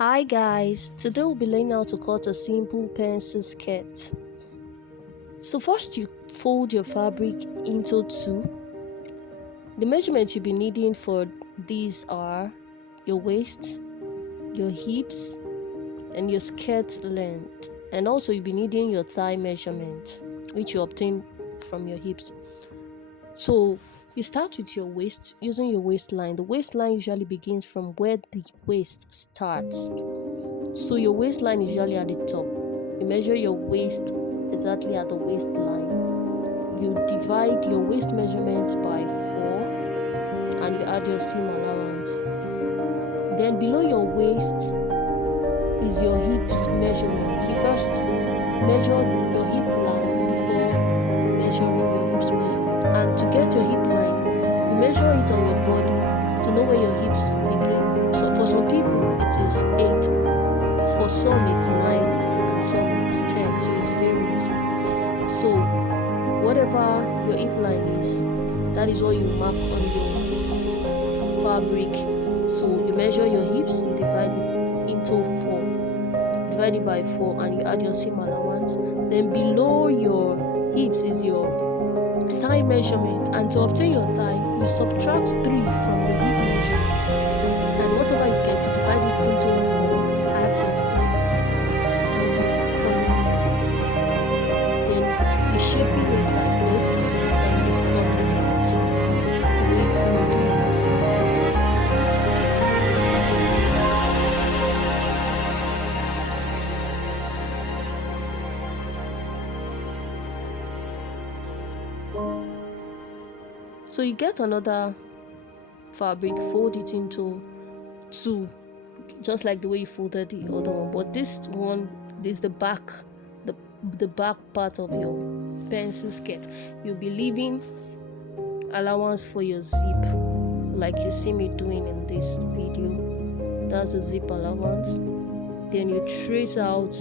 Hi guys, today we'll be learning how to cut a simple pencil skirt. So first you fold your fabric into two. The measurements you'll be needing for these are your waist, your hips, and your skirt length. And also you'll be needing your thigh measurement, which you obtain from your hips. So you start with your waist using your waistline. The waistline usually begins from where the waist starts. So your waistline is usually at the top. You measure your waist exactly at the waistline. You divide your waist measurements by 4 and you add your seam allowance. Then below your waist is your hips measurements. You first measure your hip line before measuring your hips measurement. And to get your hip line, you measure it on your body to know where your hips begin. So for some people it is 8. For some it's 9 and some it's 10, so it varies. So whatever your hip line is, that is what you mark on your fabric. So you measure your hips, you divide it into 4. You divide it by 4 and you add your seam allowance. Then below your hips is your thigh measurement, and to obtain your thigh, you subtract 3 from your hip measurement. And whatever you get, you divide it into 4, add your seam allowance, and you then you shaping it like this, and you cut it out. The way you see me doing. So you get another fabric, fold it into 2, just like the way you folded the other one, but this one is the back, the back part of your pencil skirt. You'll be leaving allowance for your zip, like you see me doing in this video. That's the zip allowance. Then you trace out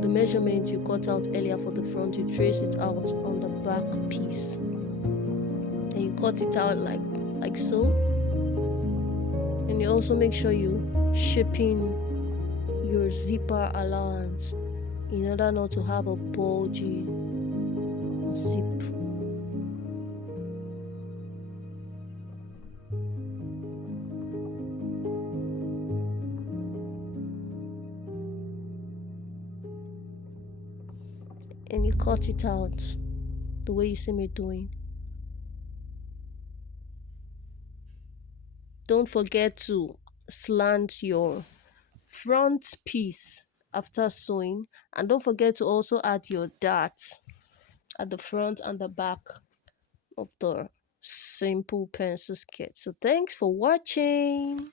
the measurement you cut out earlier for the front. You trace it out on the back piece. Then you cut it out like so. And you also make sure you shaping your zipper allowance in order not to have a bulgy zip. And you cut it out the way you see me doing. Don't forget to slant your front piece after sewing, and don't forget to also add your dart at the front and the back of the simple pencil skirt. So thanks for watching.